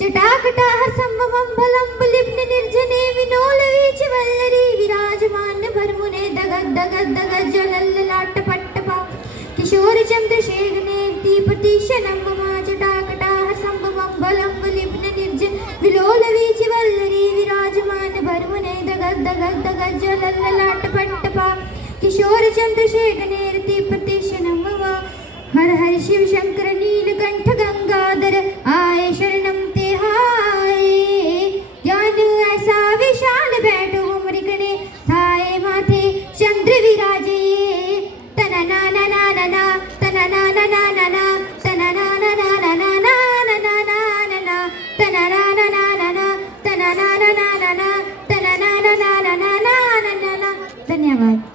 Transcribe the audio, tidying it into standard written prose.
जटाकटाहर संभवम फलम लिप्न निर्जने विनोलवीच वल्लरी विराजमान भरमुने दगद दगद दगद ज्वलल्ललाट पट्टपा किशोर चंद्रशेखने दीपतीशनम मम जटाकटाहर संभवम फलम लिप्न निर्जन विलोलवीच वल्लरी विराजमान भरमुने दगद दगद दगद ज्वलल्ललाट पट्टपा किशोर चंद्रशेखने दीपतीशनम मम हर हर शिव शंकर नीलकंठ गंगाधर आए शरणम ते हाय ज्ञान ऐसा विशाल बैठो मृगणे थाए माथे चंद्र विराजे तना ना ना ना ना ना तना ना ना ना ना ना तना ना ना ना ना ना ना ना ना ना ना तना ना ना ना ना ना तना ना ना ना ना ना तना ना ना ना ना ना ना ना। धन्यवाद।